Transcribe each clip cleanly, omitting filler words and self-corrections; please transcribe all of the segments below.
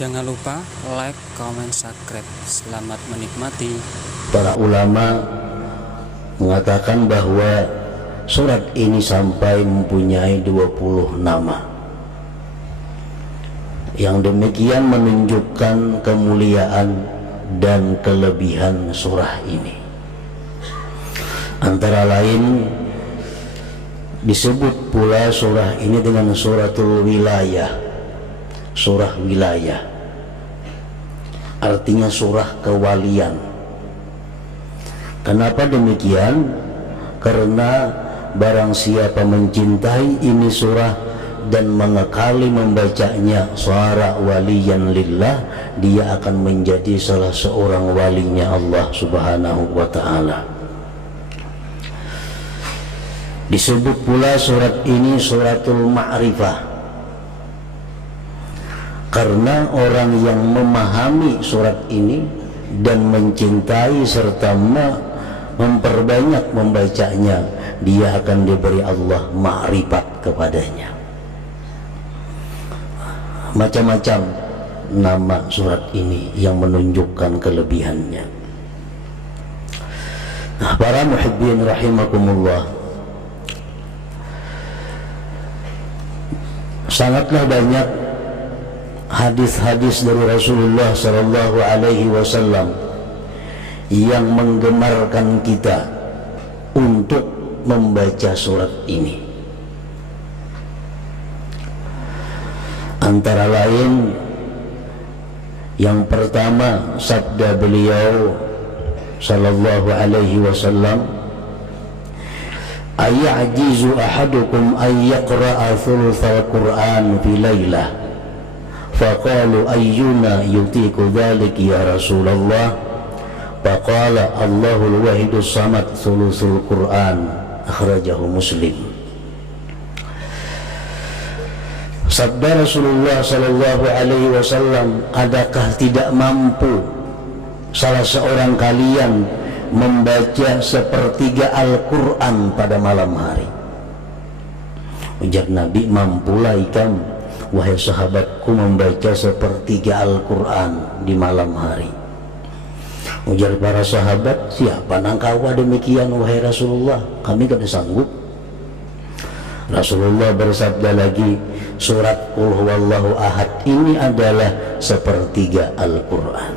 Jangan lupa like, comment, subscribe. Selamat menikmati. Para ulama mengatakan bahwa surat ini sampai mempunyai 20 nama. Yang demikian menunjukkan kemuliaan dan kelebihan surah ini. Antara lain disebut pula surah ini dengan suratul wilayah. Surah wilayah artinya surah kewalian. Kenapa demikian? Karena barang siapa mencintai ini surah dan mengekali membacanya suara waliyan lillah, dia akan menjadi salah seorang walinya Allah subhanahu wa ta'ala. Disebut pula surat ini suratul ma'rifah karena orang yang memahami surat ini dan mencintai serta memperbanyak membacanya, dia akan diberi Allah ma'rifat kepadanya. Macam-macam nama surat ini yang menunjukkan kelebihannya. Nah, para muhibbin rahimakumullah, sangatlah banyak hadis-hadis dari Rasulullah sallallahu alaihi wasallam yang menggemarkan kita untuk membaca surat ini. Antara lain yang pertama sabda beliau sallallahu alaihi wasallam, ayajizu ahadukum ay yaqra'a thulutsal Qur'an fi lailah. Faqalu ayyuna yutiku dzalik ya Rasulullah. Faqala Allahul wahidus samad thulutsul Qur'an. Akhrajahu Muslim. Sabda Rasulullah sallallahu alaihi wasallam, adakah tidak mampu salah seorang kalian membaca sepertiga Al-Qur'an pada malam hari? Ujar Nabi, mampulah ikam wahai sahabatku membaca sepertiga Al-Quran di malam hari. Ujar para sahabat, siapa nangkawa demikian wahai Rasulullah, kami tidak sanggup. Rasulullah bersabda lagi, surat Qul huwallahu ahad ini adalah sepertiga Al-Quran.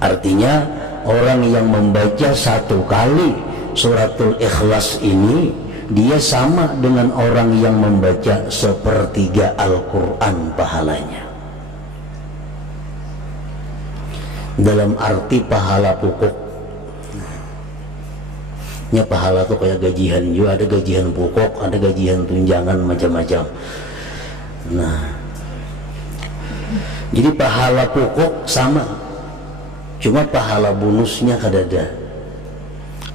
Artinya orang yang membaca satu kali suratul Ikhlas ini, dia sama dengan orang yang membaca sepertiga Al-Quran pahalanya. Dalam arti pahala pokok. Ya, pahala tuh kayak gajian juga, ada gajian pokok, ada gajian tunjangan, macam-macam. Nah, jadi pahala pokok sama, cuma pahala bonusnya kadada.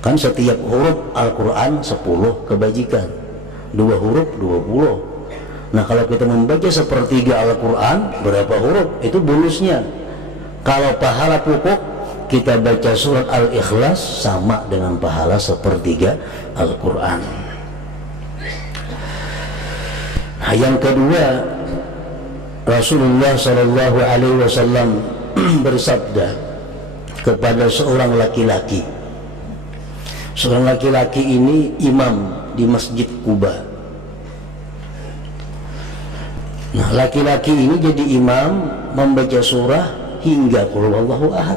Kan setiap huruf Al-Quran 10 kebajikan, 2 huruf 20. Nah, kalau kita membaca sepertiga Al-Quran, berapa huruf? Itu bonusnya. Kalau pahala pokok kita baca surat Al-Ikhlas, sama dengan pahala sepertiga Al-Quran. Nah, yang kedua, Rasulullah sallallahu alaihi wasallam bersabda kepada seorang laki-laki. Seorang laki-laki ini imam di Masjid Quba. Nah, laki-laki ini jadi imam membaca surah hingga Qul huwallahu ahad.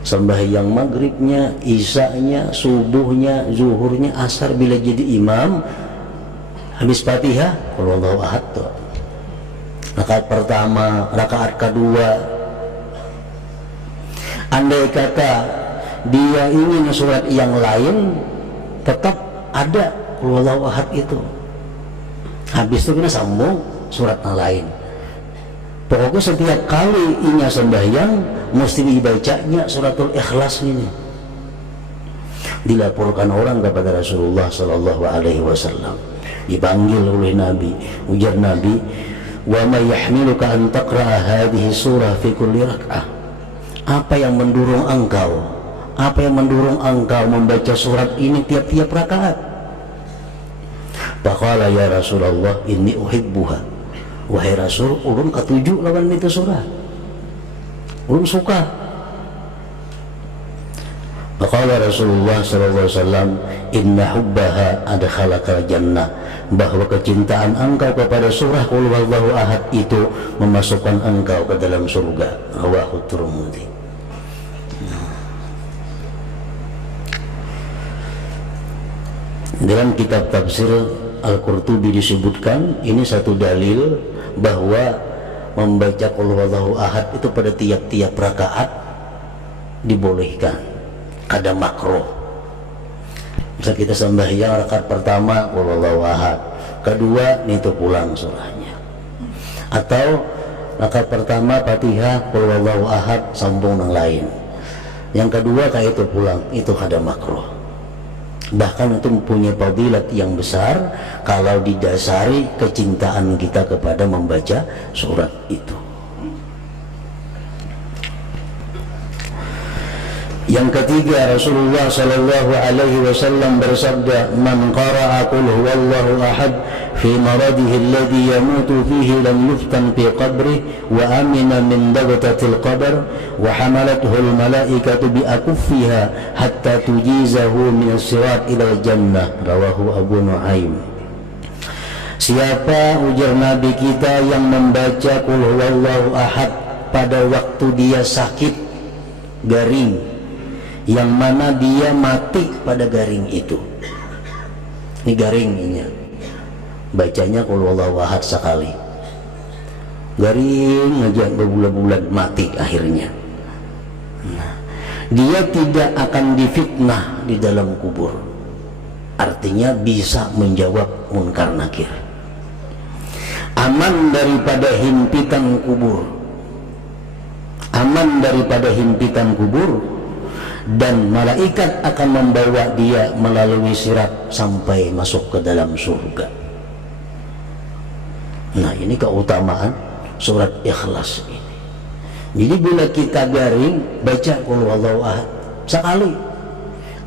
Sembahyang maghribnya, isanya, subuhnya, zuhurnya, asar, bila jadi imam habis Fatihah Qul huwallahu ahad tuh. Rakaat pertama, rakaat kedua, andai kata dia ingin surat yang lain, tetap ada Qul huwallahu ahad itu. Habis itu kita sambung surat yang lain. Pokoknya setiap kali inya sembahyang mesti dibacanya suratul Ikhlas ini. Dilaporkan orang kepada Rasulullah sallallahu alaihi wasallam, dipanggil oleh Nabi. Ujar Nabi, wa ma yahmiluka an taqra'a hadhihi surah fi kulli rak'ah. Apa yang mendorong engkau? Apa yang mendorong engkau membaca surat ini tiap-tiap rakaat? Faqala ya Rasulullah inni uhibbuha wahai Rasul, ulun katuju lawan itu surah, ulun suka. Maka Rasulullah SAW, inna hubbaha adkhalakal jannah, bahwa kecintaan engkau kepada surah Qul Huwallahu Ahad itu memasukkan engkau ke dalam surga. Rawahu Tirmidzi. Dalam kitab tafsir Al-Qurtubi disebutkan ini satu dalil bahwa membaca Qul Huwallahu Ahad itu pada tiap-tiap rakaat dibolehkan. Ada makruh. Bisa kita sembahyang rakaat pertama Qul Huwallahu Ahad, kedua itu pulang surahnya, atau rakaat pertama Fatihah Qul Huwallahu Ahad sambung yang lain, yang kedua kayak itu pulang, itu ada makruh. Bahkan itu mempunyai fadilat yang besar kalau didasari kecintaan kita kepada membaca surat itu. Yang ketiga, Rasulullah sallallahu alaihi wasallam bersabda, "Man qara'a qul huwallahu ahad fi maradihi alladhi yamutu fihi lam yuftan fi qabrihi wa amina min dagtatil qabr wa hamalathu al malaikatu bi akuffiha hatta tujizahu min as-sirat ila jannah." Rawahu Abu Nuaim. Siapa, ujar Nabi kita, yang membaca qul huwallahu ahad pada waktu dia sakit garing, yang mana dia mati pada garing itu, ini garingnya, bacanya Qul Huwallahu Ahad sekali, garing aja berbulan-bulan, mati akhirnya. Nah, dia tidak akan difitnah di dalam kubur, artinya bisa menjawab munkar nakir, aman daripada himpitan kubur, aman daripada himpitan kubur, dan malaikat akan membawa dia melalui sirat sampai masuk ke dalam surga. Nah, ini keutamaan surat Ikhlas ini. Jadi bila kita garing baca Qul Huwallahu Ahad sekali,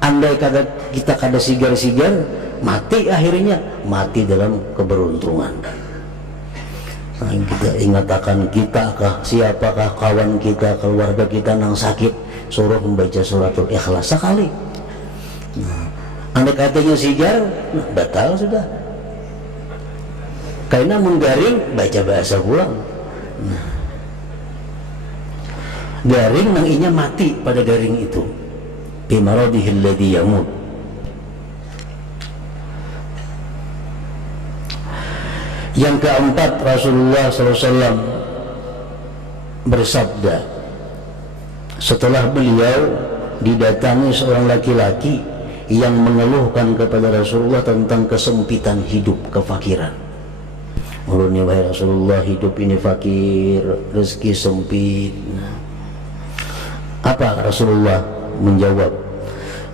andai kata kita kada sigar-sigar, mati akhirnya, mati dalam keberuntungan. Nah, kita ingatakan kita kah, siapakah kawan kita, keluarga kita nang sakit, suruh membaca suratul Ikhlas sekali. Nah, andai katanya sigar, nah, batal sudah. Karena menggaring baca bahasa pulang. Nah, garing nang inya mati pada garing itu. Bi maradihi alladhi yamut. Yang keempat, Rasulullah SAW bersabda, setelah beliau didatangi seorang laki-laki yang mengeluhkan kepada Rasulullah tentang kesempitan hidup, kefakiran. Ulun, wahai Rasulullah, hidup ini fakir, rezeki sempit. Apa Rasulullah menjawab?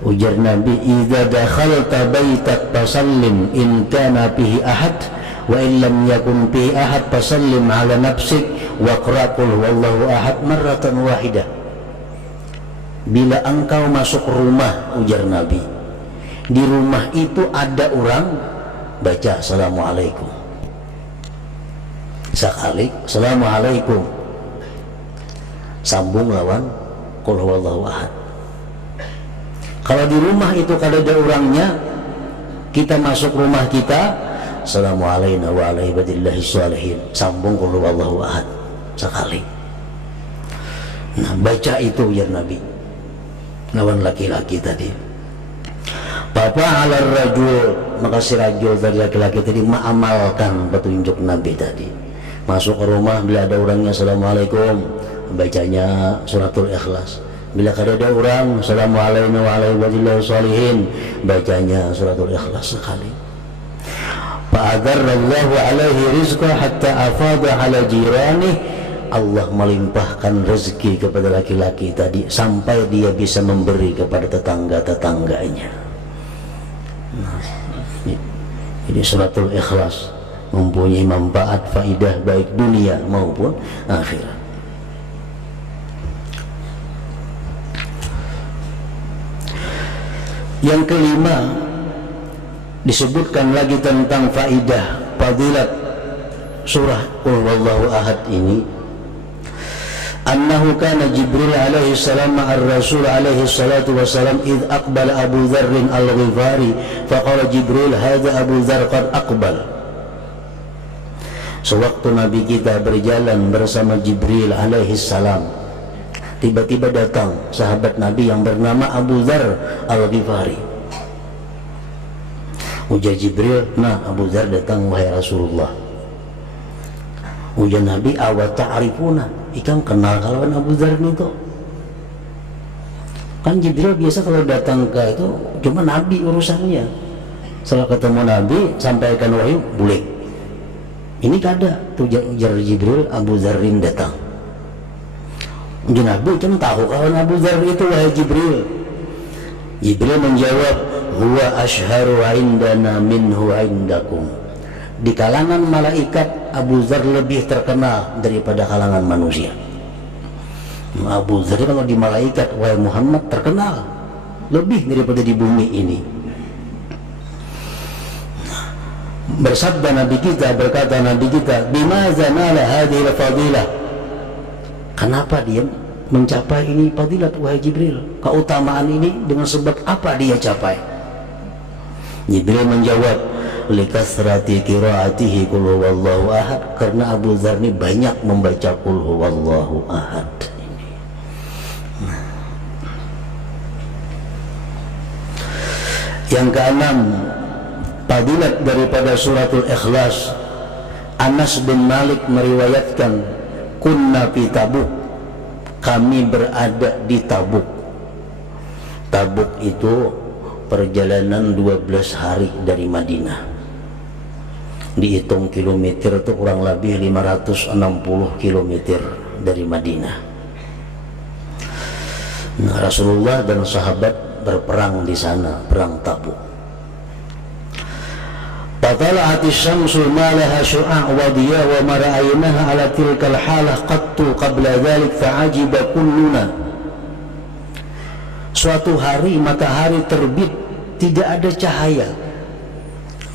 Ujar Nabi, "Idza dakhalta baitak fasallim in kana fihi ahad, wa in lam yakun fihi ahad fasallim ala nafsik wa qra qul huwallahu ahad marratan wahidah." Bila engkau masuk rumah, ujar Nabi, di rumah itu ada orang, baca assalamualaikum sekali, assalamualaikum, sambung lawan qul huwallahu ahad. Kalau di rumah itu kada ada orangnya, kita masuk rumah kita, assalamualaikum wa ala ibadillahi sholihin, sambung qul huwallahu ahad sekali. Nah, baca itu ya Nabi lawan laki-laki tadi. Papa ala rajul, maka si rajul dari laki-laki tadi mengamalkan petunjuk Nabi tadi. Masuk ke rumah, bila ada orangnya assalamualaikum, bacanya suratul Ikhlas. Bila kada ada orang, assalamualaikum wa ala ibadillahi sholihin, bacanya suratul Ikhlas sekali. Fa'adarrallahu alaihi rizqa hatta afada ala jiranih, Allah melimpahkan rezeki kepada laki-laki tadi sampai dia bisa memberi kepada tetangga-tetangganya. Nah, ini suratul Ikhlas mempunyai manfaat, faidah baik dunia maupun akhirat. Yang kelima, disebutkan lagi tentang faidah, fadilat surah Qul Huwallahu Ahad ini, annahu kana Jibril alaihi salam ma'ar Rasul alaihi salatu wassalam id aqbala Abu Dzar al-Ghifari faqala Jibril hadza Abu Dzar qad aqbal. Sewaktu Nabi kita berjalan bersama Jibril alaihi salam, tiba-tiba datang sahabat Nabi yang bernama Abu Dzar al-Ghifari. Ujar Jibril, nah Abu Dzar datang wahai Rasulullah. Ujar Nabi, awat ta'rifuna, ikam kenal kalawan Abu Dzar itu? Kan Jibril biasa kalau datang ke itu cuma Nabi urusannya. Setelah ketemu Nabi sampaikan wahyu, boleh. Ini kada, ujar Jibril, Abu Dzarin datang. Ujar Nabi, kan tahu kawan Abu Dzar itu wahai Jibril. Jibril menjawab, huwa ashharu indana minhu indakum. Di kalangan malaikat Abu Dzar lebih terkenal daripada kalangan manusia. Abu Dzar kalau di malaikat wahai Muhammad terkenal lebih daripada di bumi ini. Bersabda Nabi kita, berkata Nabi kita, bimaza nala hadhil fadilah, kenapa dia mencapai ini fadilat wahai Jibril, keutamaan ini dengan sebab apa dia capai? Jibril menjawab, likasrati qiraatihi qul huwallahu ahad, karena Abu Dzar ini banyak membaca qul huwallahu ahad ini. Yang keenam, fadilat daripada suratul Ikhlas. Anas bin Malik meriwayatkan, kunna fi Tabuk, kami berada di Tabuk. Tabuk itu perjalanan 12 hari dari Madinah. Dihitung kilometer itu kurang lebih 560 kilometer dari Madinah. Nah, Rasulullah dan sahabat berperang di sana, perang Tabuk. فطلعت الشمس ما لها شعاع وضياء وما رأيناها على تلك الحالة قط قبل ذلك فعجب كلنا. Suatu hari matahari terbit, tidak ada cahaya.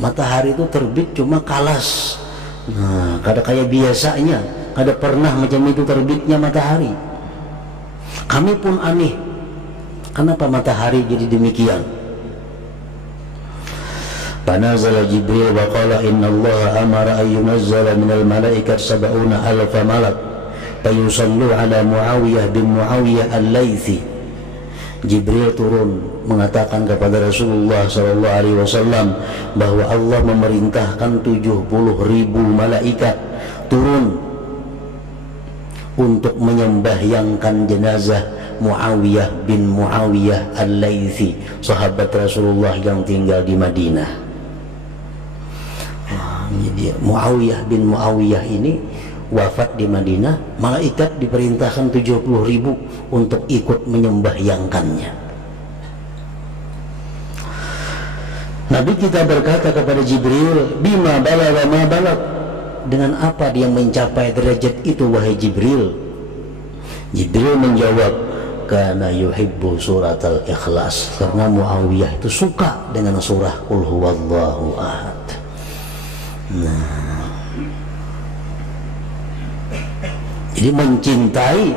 Matahari itu terbit cuma kalas. Nah, kada kayak biasanya, kada pernah macam itu terbitnya matahari. Kami pun aneh, kenapa matahari jadi demikian? Fanazala Jibril wa qala inna Allah amara an yunazzala minal malaikat 70,000 malak fayusallu ala Muawiyah bin Muawiyah al-Laythi. Jibril turun mengatakan kepada Rasulullah SAW bahwa Allah memerintahkan 70,000 malaikat turun untuk menyembahyangkan jenazah Muawiyah bin Muawiyah al-Laythi, sahabat Rasulullah yang tinggal di Madinah. Jadi Muawiyah bin Muawiyah ini wafat di Madinah, malaikat diperintahkan 70,000 untuk ikut menyembahyangkannya. Nabi kita berkata kepada Jibril, bima balagha ma balag, dengan apa dia mencapai derajat itu wahai Jibril? Jibril menjawab, kana yuhibbu surat al-Ikhlas, karena Muawiyah itu suka dengan surah Qul Huwallahu Ahad. Nah, jadi mencintai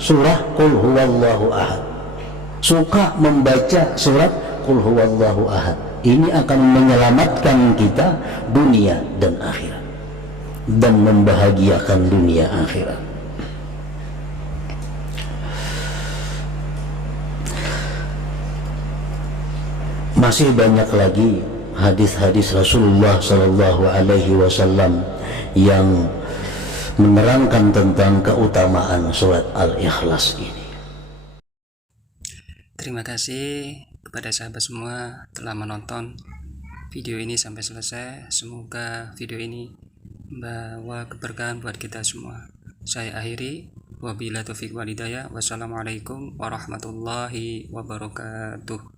surah Qul Huwallahu Ahad, suka membaca surat Qul Huwallahu Ahad, ini akan menyelamatkan kita dunia dan akhirat dan membahagiakan dunia akhirat. Masih banyak lagi hadis-hadis Rasulullah Sallallahu Alaihi Wasallam yang menerangkan tentang keutamaan surat Al-Ikhlas ini. Terima kasih kepada sahabat semua telah menonton video ini sampai selesai. Semoga video ini membawa keberkahan buat kita semua. Saya akhiri, wabillahi taufiq wal hidayah. Wassalamualaikum warahmatullahi wabarakatuh.